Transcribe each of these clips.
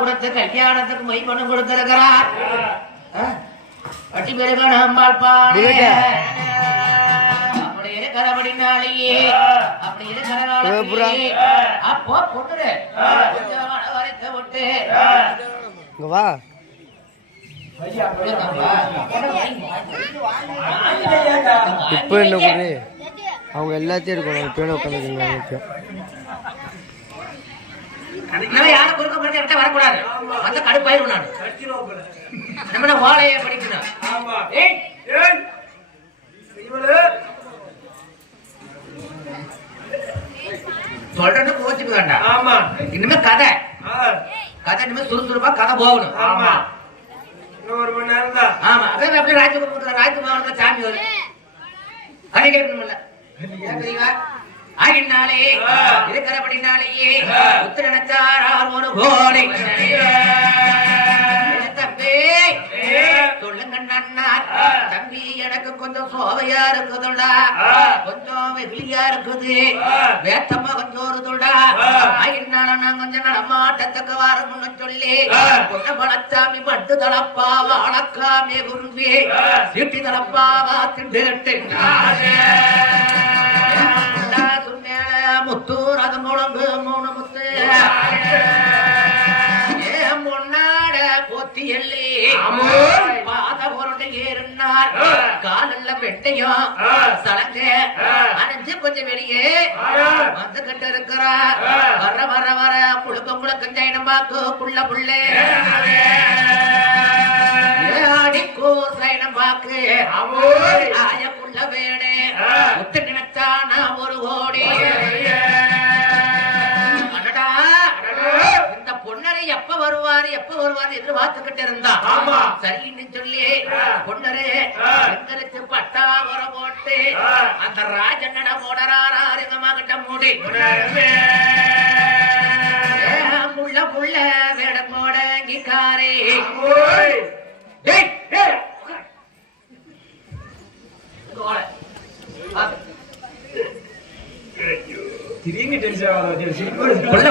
கொடுத்து கல்யாணத்துக்கு மை பண்ண கொடுத்திருக்கிறார். பட்டி பெருகண அம்மாள் பாடு அப்படி இருக்கிறபடினாலேயே அப்படி இருக்கிறனாலே அப்போ பொண்ணு வரைத்த விட்டு வா இப்ப என்ன கூடு அவங்க எல்லாத்தையும் இருக்கணும் பேன உட்காந்துருக்கீங்க யாரும் குறுக்க மறுக்க வரக்கூடாது அந்த கடுப்பாயிரும் நான் நம்ம வாழைய படிக்கணும் சொல்றேன்னு கோச்சுக்க வேண்டாம். இனிமே கதை இனிமே சுறுசுறுப்பா கதை போகணும். ஆமா அதான் அப்படியே ராஜ்குமார் சாமி வரும் கதை கேட்கணும்ல ஆகினாலே இருக்கிறபடினாலேயே உத்தர நினைச்சார் ஒரு கோடை தம்பி சொல்லுங்க தம்பி எனக்கு கொஞ்சம் சோவையா இருக்குதுடா கொஞ்சம் வெகுலியா இருக்குது வேத்தமா கொஞ்சம் வருதுடா ஆகினால நான் கொஞ்சம் நடமாட்டத்துக்கு வரணும்னு சொல்லி பொண்ண பழச்சாமி பட்டு தளப்பாவா அடக்காமே குருவி சீட்டி தளப்பாவா திண்டு முத்தூர் அது முழங்கு மூணு முத்து முன்னாட போத்தி எல்லி பாத பொருட்டை ஏறினார் காலில் வெட்டையும் சலங்க அணிஞ்சு கொஞ்சம் வெளியே வந்து கிட்ட இருக்கிறார். வர வர வர புழுக்க முழுக்கம் ஜெயனமாக்கு புள்ள புள்ளே அடிக்கோ சைனமாக்கு ஆயக்குள்ள வேடே முத்து நினைச்சான ஒரு கோடி இந்த பொன்னரை எப்ப வருவாரு எதிர்பார்த்துக்கிட்டு இருந்தா சரின்னு சொல்லி பொன்னரே எந்திரிச்சு பட்டாவர போட்டு அந்த ராஜண்ணன போடறாரிகமாகிட்ட மூடி முள்ள புள்ள வேடம் போடங்கிக்காரே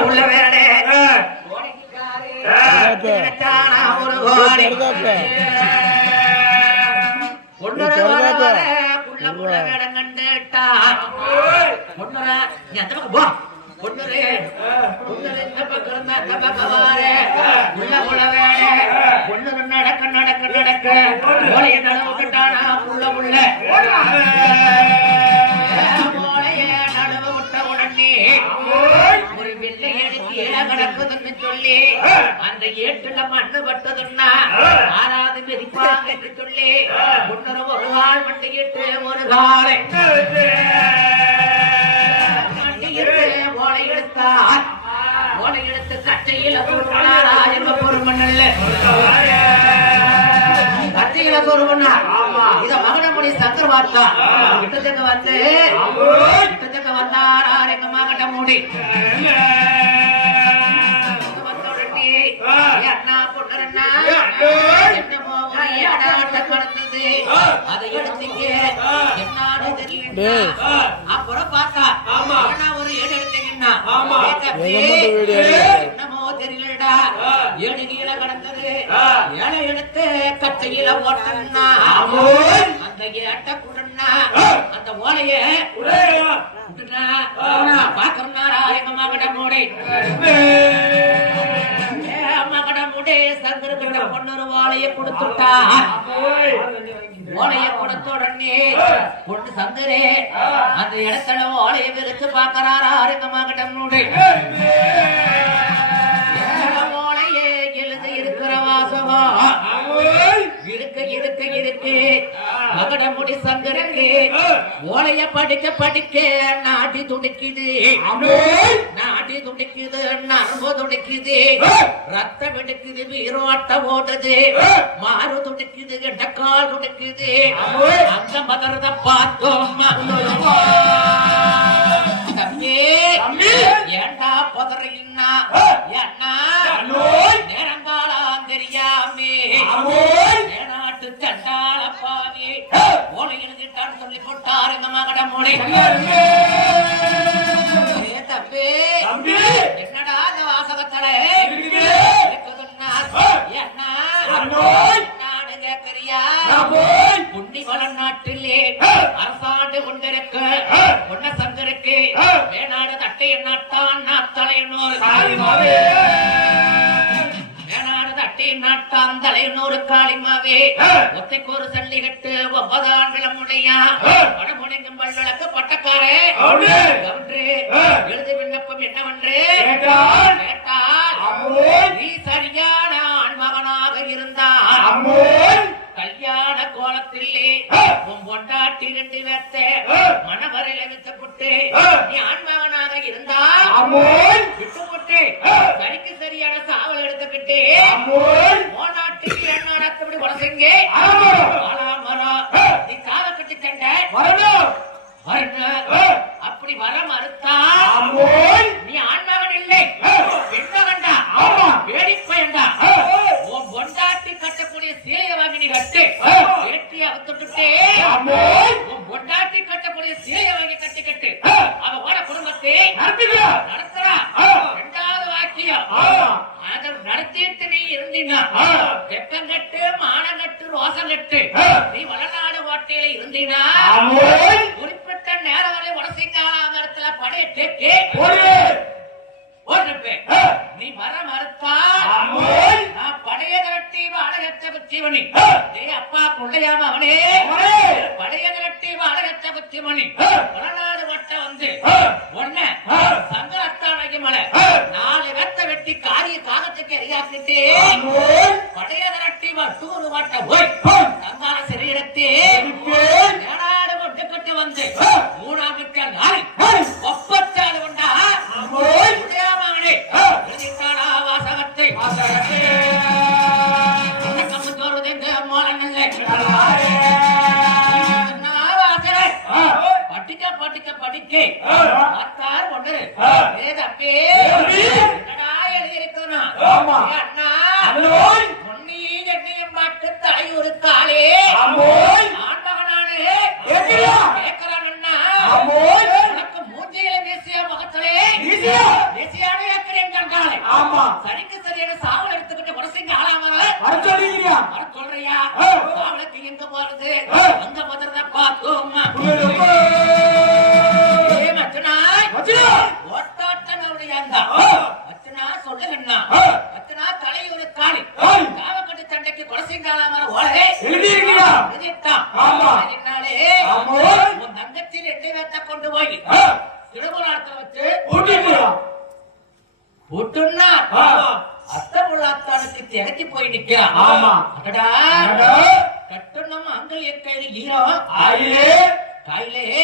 உள்ள வேறடே நடக்க நடக்க நடக்க நடவுட்டானா புள்ள புள்ள ஒரு வெள்ளை எடுத்து இல கிடக்குதுன்னு சொல்லி அந்த ஏட்டுல மண்ணு பட்டதுன்னா ஆறாவது மிதிப்பாங்க என்று சொல்லி முன்னர ஒரு கால் மண்டிட்டு ஒரு காலை ஓலை எடுத்தார். ஓலை எடுத்து கட்டையில பொறுமண்ணல்ல கட்டையில பொறுமண்ணார். இத மகனமுடி சக்கர பார்த்தா கிட்டத்தக்க வந்தார் ஆரோக்கியமாகட்ட மூடி அதை எடுத்தீங்க என்னன்னு தெரியல. அப்புறம் பார்த்தா ஒரு ஏடு எடுத்தீங்கன்னா என்னமோ தெரியலடா ஏடு கீழே கிடந்தது. ஏழை எடுத்து கட்டையில போட்டா அந்த ஏட்ட குடன்னா அந்த ஓலைய பாக்குறாரா எங்க மகட மூடை மகட மூடை சங்கருக்கிட்ட பொண்ணு ஓலைய கொடுத்துட்டா. ஓலைய கொடுத்த உடனே பொண்ணு சங்கரே அந்த இடத்துல ஓலைய விரிச்சு பாக்குறாரா எங்க மகட மூடை ஓலையே எழுதி இருக்கிற வாசகம் இருக்கு இருக்கு இருக்கு மகடமுடி சங்கருக்கு ஓலைய படிக்க படிக்க நாடி துடிக்குது நரம்பு துடிக்குது ரத்தம் எடுக்குது வீரோட்ட ஓடுது மாறு துடிக்குது இடக்கால் துடிக்குது அந்த மதரத பார்த்தோம். தம்பி ஏண்டா பதறினா என்ன நேரங்காலம் தெரியாமே நாட்டு சண்டாள பாவி ஓலை எழுதிட்டான்னு சொல்லி போட்டாரு எங்க மகட மூளை. தம்பி என்னடா அந்த வாசகத்தலை அந்தலை 100 காளிமாவே ஒத்தைக்கு ஒரு சல்லி கட்டு 9 ஆண்டுகளம் உடையா வடமுனைக்கும் பல்விளக்கு பட்டக்காரே கவுண்டரே எழுது விண்ணப்பம் என்னவென்று கேட்டால் நீ சரியான ஆண்மகனாக இருந்தால் கல்யாண கோலத்திலே உன் பொண்டாட்டி 2 பேர்த்த மனவரையில வித்துப்புட்டு நீ ஆண்மகனாக இருந்தால் விட்டுப்புட்டு சரிக்கு சரியான சாவல் எடுத்துக்கிட்டு போனாட்டுக்கு என்ன நடத்தபடி வளசங்க நீ கால கட்டி சண்டை அப்படி வர மறுத்தா நீ ஆண்மகன் இல்லை பெண்மகன்டா வேடிப்பயன்டா உன் பொண்டாட்டி கட்டக்கூடிய சீலைய வாங்கி நீ கட்டு வேட்டி அவுத்துட்டு உன் பொண்டாட்டி கட்டக்கூடிய சீலைய வாங்கி கட்டிக்கிட்டு அவ வர குடும்பத்தை நடத்துறா 2வது வாக்கியம் அதை நடத்திட்டு நீ இருந்தீங்க தெப்பங்கட்டு மானங்கட்டு ரோசங்கட்டு நீ வளநாடு கோட்டையில இருந்தீங்கன்னா குறிப்பிட்ட நேரம் வரை வடசிங்கால இடத்துல படையை தேக்கி நீ வர மறுத்தா நான் படைய திரட்டி வாடகத்தை குச்சிமணி அப்பா பிள்ளையாம அவனே படைய திரட்டி வாடகத்தை குச்சிமணி வடநாடு வட்ட வந்து ஒன்ன சங்கரத்தானகி மலை 4 வெத்த வெட்டி காரிய காலத்துக்கு எரியாக்கிட்டு படைய திரட்டி டூரு வட்ட போய் தங்கால சிறையிடத்தே நேடாடு ஒட்டுக்கிட்டு வந்து 3 நாள் ஒப்பச்சாடு கொண்டா வாசகத்தை படிக்க படிக்க படிக்க ஒன்று எழுதியிருக்கணும் அண்ணா பொன்னி எண்ணியம் பாட்டு தலையூரு காலே ஆண்மகனானு கேட்கிறான் அண்ணா உனக்கு மூஞ்சியில பேசிய முகத்திலே பேசியான சரிக்கு சரியான சாவல் எடுத்துக்கிட்டு வடசிங்க ஆளாம வர சொல்றியா சாவலுக்கு எங்க போறது அங்க பத்திரத பார்த்தோம் சொல்லுங்கண்ணா அத்தனா தலையூரு காளி காவக்கட்டு சண்டைக்கு வடசிங்க ஆளாம ஓடே உன் தங்கச்சி 2 பேர்த்த கொண்டு போய் திருமணத்துல வச்சு போட்டுன்னா அத்தை முள்ளாத்தானுக்கு திறக்கி போய் நிக்கிறான் கட்டணம் அங்கல் எக்கையில் ஈரம் காயிலே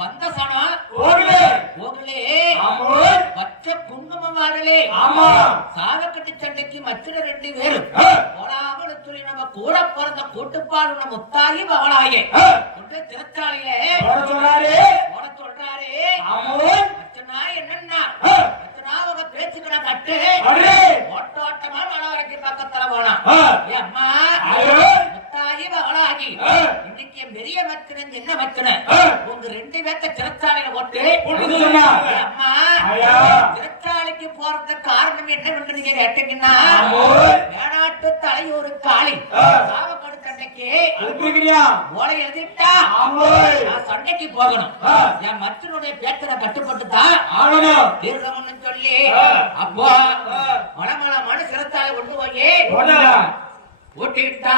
வந்த சனம் போகலே பச்சை குங்குமம் வாழலே சாகக்கட்டி சண்டைக்கு மற்ற 2 பேரும் போலாமல் துணி நம்ம கூட பிறந்த கூட்டுப்பாடு நம்ம முத்தாகி பவளாயே திறத்தாளிலே போட சொல்றாரே என்னன்னா பேச்சுக்கிற கட்டு ஓட்டோட்டமா மனவரைக்கு பக்கத்துல போனா அம்மா முத்தாகி பவளாகி இன்னைக்கு பெரிய மச்சனன் என்ன மச்சனன் உங்க 2 பேர்த்த சிறச்சாலையில ஓட்டு அம்மா சிறச்சாலைக்கு போறதுக்கு காரணம் என்ன பண்றீங்க கேட்டீங்கன்னா மேனாட்டு தலையூரு காளி சாவக்கடு சண்டைக்கு ஓலை எழுதிட்டா நான் சண்டைக்கு போகணும் என் மச்சனுடைய பேச்சனை கட்டுப்பட்டுதான் தீர்க்கம்னு சொல்லி அப்போ மலமல மனு சிறத்தால கொண்டு போய் ஓட்டிட்டா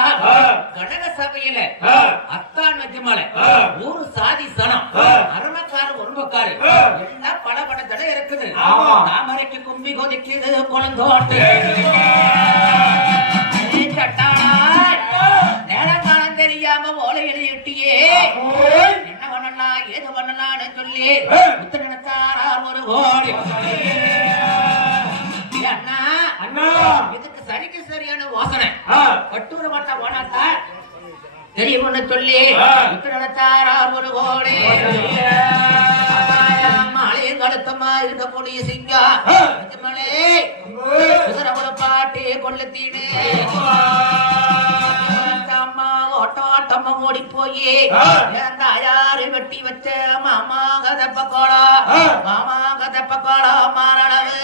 கனக சபையில அத்தான் மத்தியமால 100 சாதி சனம் அரமக்கார ஒருமக்காரு எல்லாம் பல தடை இருக்குது தாமரைக்கு கும்பி கொதிக்கிறது குழந்தோட்டு நேரங்காலம் தெரியாம ஓலை எழுதிட்டியே என்ன பண்ணலாம் ஏது பண்ணலாம்னு சொல்லி முத்து நினைச்சாரா ஒரு கோடி அண்ணா இதுக்கு சரிக்கு சரியான வாசனை கட்டூர மாட்டா போனாத்தா தெரியும்னு சொல்லி முத்து நினைச்சாரா ஒரு கோடி மாலையும் கழுத்தமா இருக்கக்கூடிய சிங்கா மலை குதிரை பாட்டி கொள்ளத்தீனு ஓட்டோட்டமா ஓடி போய் யாரு வெட்டி வச்ச மாமா கதை பக்கோடா மாறளவு